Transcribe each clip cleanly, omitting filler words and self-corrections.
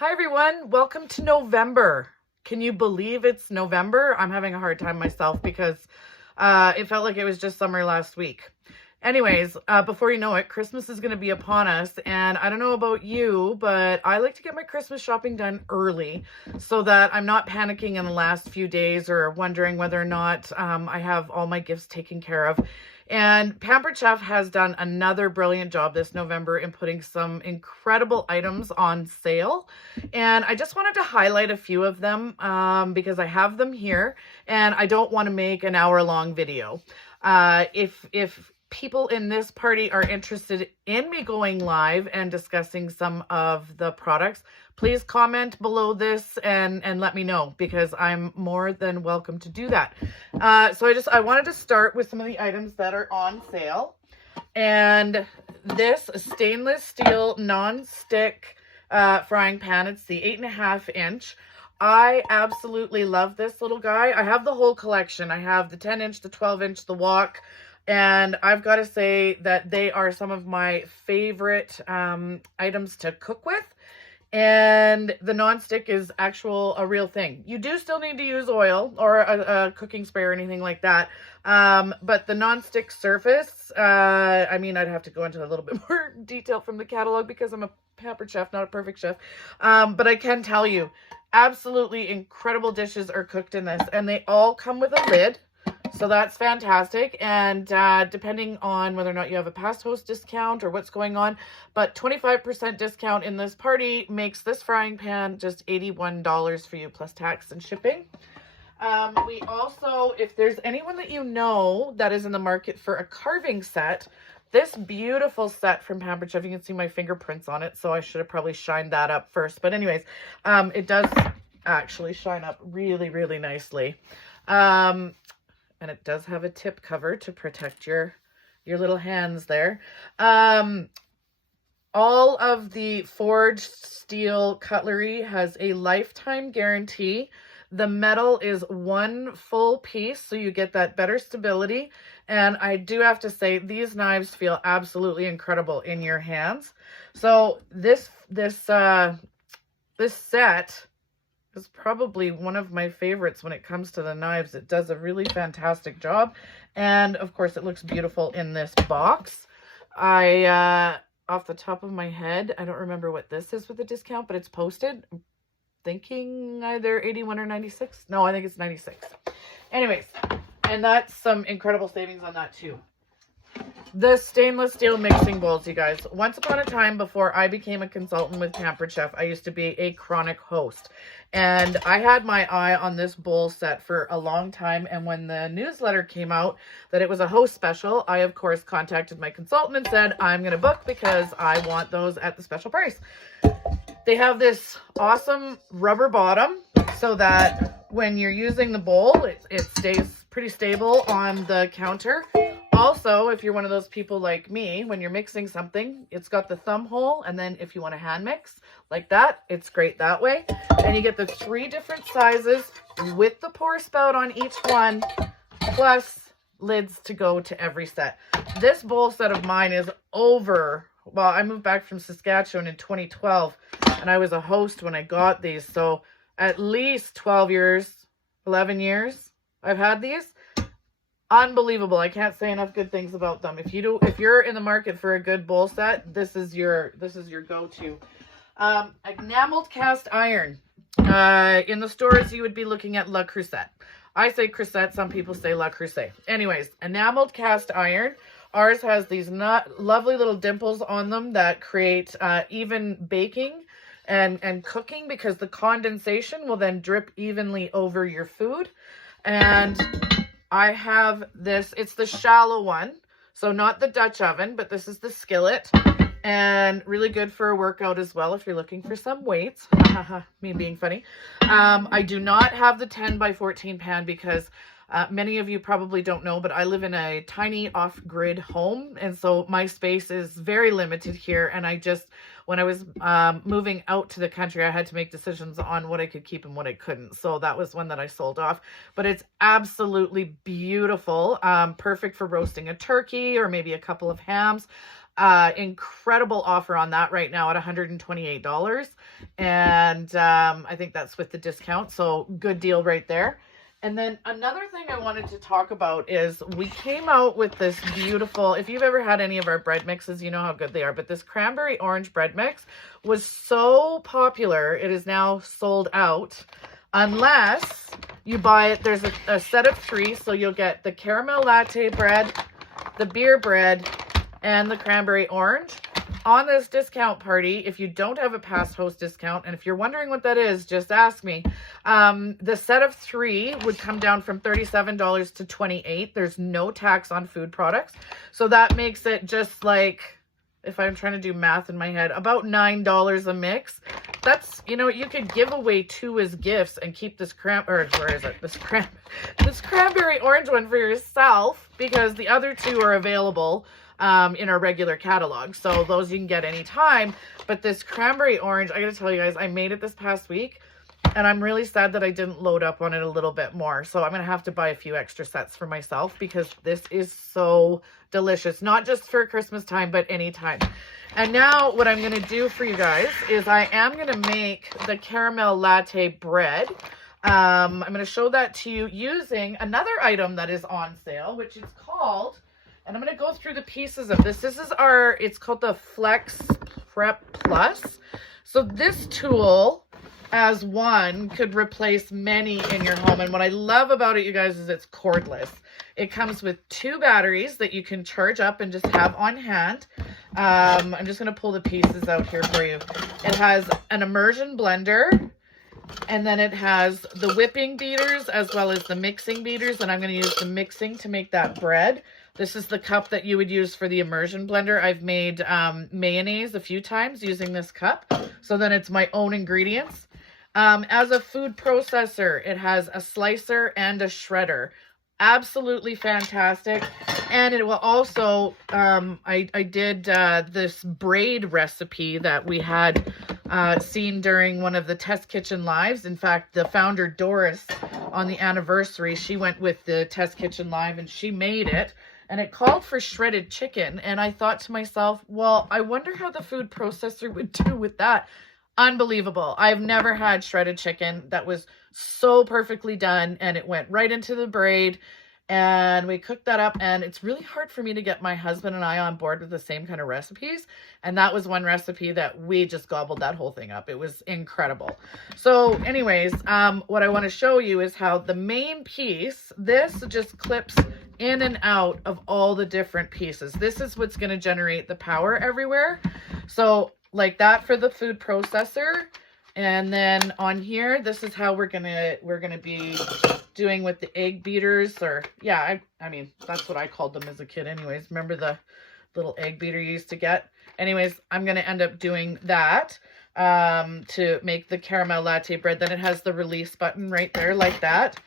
Hi everyone, welcome to November. Can you believe it's November? I'm having a hard time myself because it felt like it was just summer last week. Anyways, before you know it, Christmas is going to be upon us, and I don't know about you, but I like to get my Christmas shopping done early so that I'm not panicking in the last few days or wondering whether or not I have all my gifts taken care of. And Pampered Chef has done another brilliant job this November in putting some incredible items on sale. And I just wanted to highlight a few of them because I have them here and I don't want to make an hour-long video. If people in this party are interested in me going live and discussing some of the products, please comment below this and let me know, because I'm more than welcome to do that. So I wanted to start with some of the items that are on sale. And this stainless steel non-stick frying pan, it's the 8.5 inch. I absolutely love this little guy. I have the whole collection. I have the 10 inch, the 12 inch, the wok. And I've got to say that they are some of my favorite items to cook with. And the non-stick is a real thing. You do still need to use oil or a cooking spray or anything like that. But the non-stick surface, I mean, I'd have to go into a little bit more detail from the catalog because I'm a Pampered Chef, not a perfect chef. But I can tell you, absolutely incredible dishes are cooked in this, and they all come with a lid. So that's fantastic. And depending on whether or not you have a past host discount or what's going on, but 25% discount in this party makes this frying pan just $81 for you plus tax and shipping. We also, if there's anyone that you know that is in the market for a carving set, this beautiful set from Pampered Chef, you can see my fingerprints on it, so I should have probably shined that up first. But anyways, it does actually shine up really, really nicely. And it does have a tip cover to protect your little hands there. All of the forged steel cutlery has a lifetime guarantee. The metal is one full piece, so you get that better stability. And I do have to say, these knives feel absolutely incredible in your hands. So this set is probably one of my favorites when it comes to the knives. It does a really fantastic job. And of course, it looks beautiful in this box. Off the top of my head, I don't remember what this is with the discount, but it's posted. I'm thinking either 81 or 96. No, I think it's 96. Anyways, and that's some incredible savings on that too. The stainless steel mixing bowls, you guys. Once upon a time, before I became a consultant with Pampered Chef, I used to be a chronic host. And I had my eye on this bowl set for a long time. And when the newsletter came out that it was a host special, I, of course, contacted my consultant and said, I'm going to book because I want those at the special price. They have this awesome rubber bottom so that when you're using the bowl, it stays pretty stable on the counter. Also, if you're one of those people like me, when you're mixing something, it's got the thumb hole, and then if you want to hand mix like that, it's great that way. And you get the 3 different sizes with the pour spout on each one, plus lids to go to every set. This bowl set of mine is well, I moved back from Saskatchewan in 2012, and I was a host when I got these. So at least 12 years, 11 years I've had these. Unbelievable. I can't say enough good things about them. If you're in the market for a good bowl set, this is your go-to. Enameled cast iron. In the stores, you would be looking at Le Creuset. I say Creuset. Some people say Le Creuset. Anyways, enameled cast iron. Ours has these lovely little dimples on them that create even baking and cooking, because the condensation will then drip evenly over your food. And I have this, it's the shallow one, so not the Dutch oven, but this is the skillet, and really good for a workout as well if you're looking for some weights. Me being funny. I do not have the 10 by 14 pan because many of you probably don't know, but I live in a tiny off-grid home, and so my space is very limited here. And when I was moving out to the country, I had to make decisions on what I could keep and what I couldn't. So that was one that I sold off. But it's absolutely beautiful, perfect for roasting a turkey or maybe a couple of hams. incredible offer on that right now at $128. And I think that's with the discount. So good deal right there. And then another thing I wanted to talk about is we came out with this beautiful, if you've ever had any of our bread mixes, you know how good they are, but this cranberry orange bread mix was so popular, it is now sold out. Unless you buy it, there's a set of 3, so you'll get the caramel latte bread, the beer bread, and the cranberry orange. On this discount party, if you don't have a past host discount, and if you're wondering what that is, just ask me. The set of 3 would come down from $37 to $28. There's no tax on food products. So that makes it just like, if I'm trying to do math in my head, about $9 a mix. That's, you know, you could give away 2 as gifts and keep this this cranberry orange one for yourself, because the other 2 are available in our regular catalog. So those you can get anytime. But this cranberry orange, I gotta tell you guys, I made it this past week and I'm really sad that I didn't load up on it a little bit more. So I'm gonna have to buy a few extra sets for myself because this is so delicious. Not just for Christmas time, but anytime. And now what I'm gonna do for you guys is I am gonna make the caramel latte bread. I'm gonna show that to you using another item that is on sale, which is called, and I'm going to go through the pieces of this. This is it's called the Flex Prep Plus. So this tool as one could replace many in your home. And what I love about it, you guys, is it's cordless. It comes with 2 batteries that you can charge up and just have on hand. I'm just going to pull the pieces out here for you. It has an immersion blender. And then it has the whipping beaters as well as the mixing beaters. And I'm going to use the mixing to make that bread. This is the cup that you would use for the immersion blender. I've made mayonnaise a few times using this cup. So then it's my own ingredients. As a food processor, it has a slicer and a shredder. Absolutely fantastic. And it will also, I did this braid recipe that we had seen during one of the Test Kitchen Lives. In fact, the founder, Doris, on the anniversary, she went with the Test Kitchen Live and she made it. And it called for shredded chicken. And I thought to myself, well, I wonder how the food processor would do with that. Unbelievable. I've never had shredded chicken that was so perfectly done, and it went right into the braid, and we cooked that up. And it's really hard for me to get my husband and I on board with the same kind of recipes. And that was one recipe that we just gobbled that whole thing up. It was incredible. So anyways, what I want to show you is how the main piece, this just clips in and out of all the different pieces. This is what's going to generate the power everywhere. So like that for the food processor. And then on here, this is how we're gonna be doing with the egg beaters, or yeah, I mean, that's what I called them as a kid anyways. Remember the little egg beater you used to get? Anyways, I'm gonna end up doing that to make the caramel latte bread. Then it has the release button right there like that.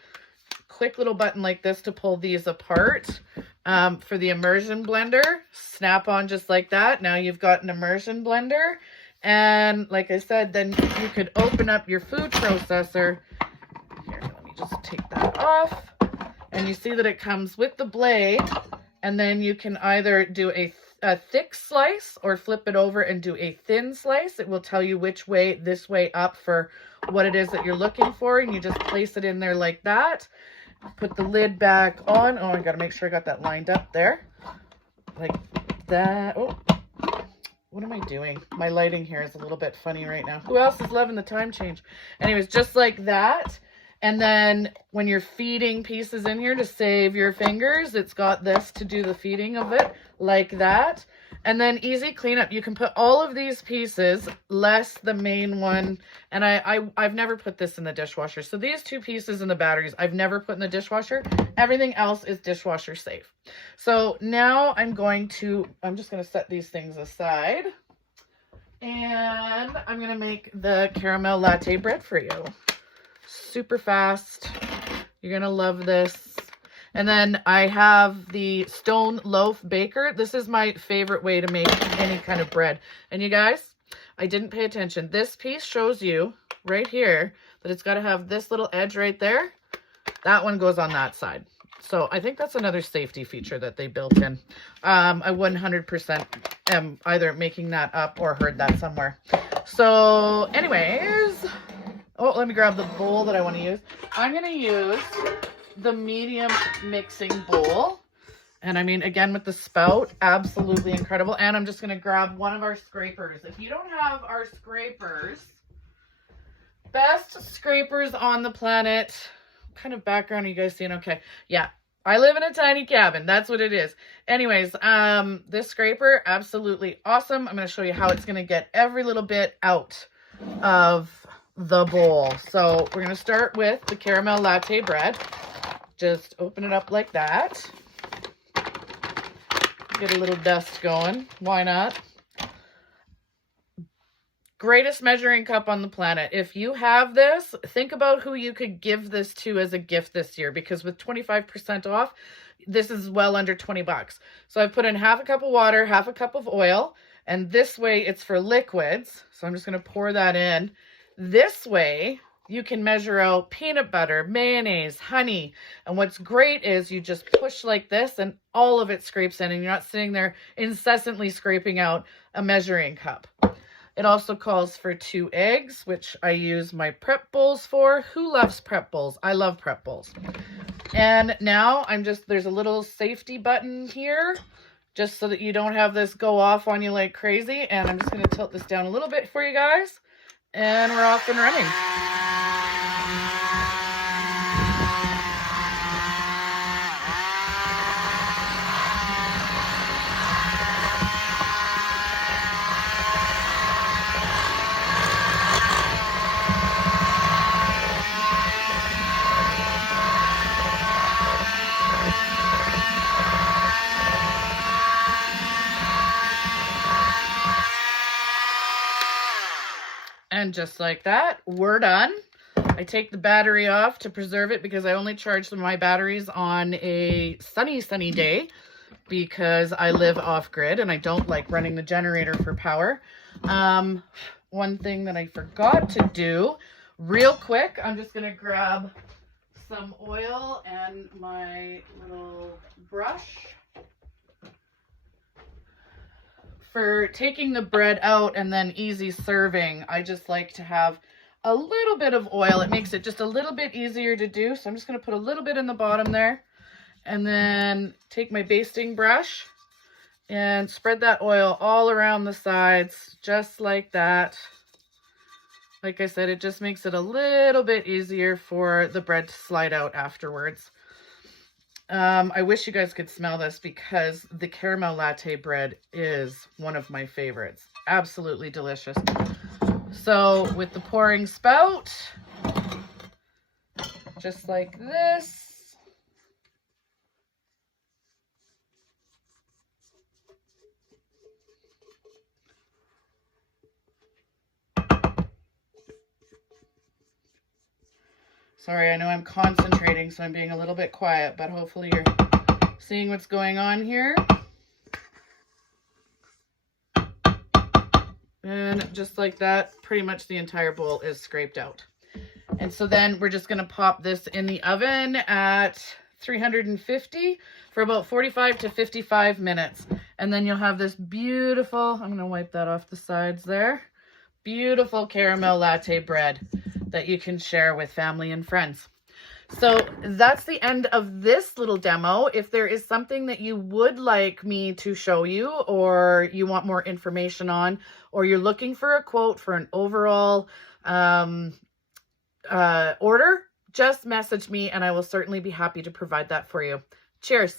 Quick little button like this to pull these apart. For the immersion blender, snap on just like that. Now you've got an immersion blender. And like I said, then you could open up your food processor. Here, let me just take that off. And you see that it comes with the blade. And then you can either do a thick slice or flip it over and do a thin slice. It will tell you which way, this way up for what it is that you're looking for. And you just place it in there like that. Put the lid back on. Oh, I got to make sure I got that lined up there. Like that. Oh. What am I doing? My lighting here is a little bit funny right now. Who else is loving the time change? Anyways, just like that. And then when you're feeding pieces in here to save your fingers, it's got this to do the feeding of it like that. And then easy cleanup. You can put all of these pieces, less the main one. And I've never put this in the dishwasher. So these 2 pieces and the batteries, I've never put in the dishwasher. Everything else is dishwasher safe. So now I'm just going to set these things aside. And I'm going to make the caramel latte bread for you. Super fast. You're going to love this. And then I have the Stone Loaf Baker. This is my favorite way to make any kind of bread. And you guys, I didn't pay attention. This piece shows you right here that it's got to have this little edge right there. That one goes on that side. So I think that's another safety feature that they built in. I 100% am either making that up or heard that somewhere. So anyways, oh, let me grab the bowl that I want to use. I'm going to use the medium mixing bowl. And I mean, again, with the spout, absolutely incredible. And I'm just going to grab one of our scrapers. If you don't have our scrapers, best scrapers on the planet. What kind of background are you guys seeing? Okay. Yeah. I live in a tiny cabin. That's what it is. Anyways, this scraper, absolutely awesome. I'm going to show you how it's going to get every little bit out of the bowl. So we're going to start with the caramel latte bread. Just open it up like that. Get a little dust going. Why not? Greatest measuring cup on the planet. If you have this, think about who you could give this to as a gift this year, because with 25% off, this is well under 20 bucks. So I've put in half a cup of water, half a cup of oil, and this way it's for liquids. So I'm just going to pour that in. This way you can measure out peanut butter, mayonnaise, honey. And what's great is you just push like this and all of it scrapes in, and you're not sitting there incessantly scraping out a measuring cup. It also calls for 2 eggs, which I use my prep bowls for. Who loves prep bowls? I love prep bowls. And now there's a little safety button here, just so that you don't have this go off on you like crazy. And I'm just going to tilt this down a little bit for you guys. And we're off and running. And just like that, we're done. I take the battery off to preserve it because I only charge my batteries on a sunny day because I live off grid and I don't like running the generator for power. One thing that I forgot to do real quick, I'm just going to grab some oil and my little brush. For taking the bread out and then easy serving, I just like to have a little bit of oil. It makes it just a little bit easier to do. So I'm just going to put a little bit in the bottom there, and then take my basting brush and spread that oil all around the sides, just like that. Like I said, it just makes it a little bit easier for the bread to slide out afterwards. I wish you guys could smell this because the caramel latte bread is one of my favorites. Absolutely delicious. So with the pouring spout, just like this. Sorry, I know I'm concentrating, so I'm being a little bit quiet, but hopefully you're seeing what's going on here. And just like that, pretty much the entire bowl is scraped out. And so then we're just going to pop this in the oven at 350 for about 45 to 55 minutes. And then you'll have this beautiful, I'm going to wipe that off the sides there, beautiful caramel latte bread that you can share with family and friends. So that's the end of this little demo. If there is something that you would like me to show you, or you want more information on, or you're looking for a quote for an overall order, just message me and I will certainly be happy to provide that for you. Cheers.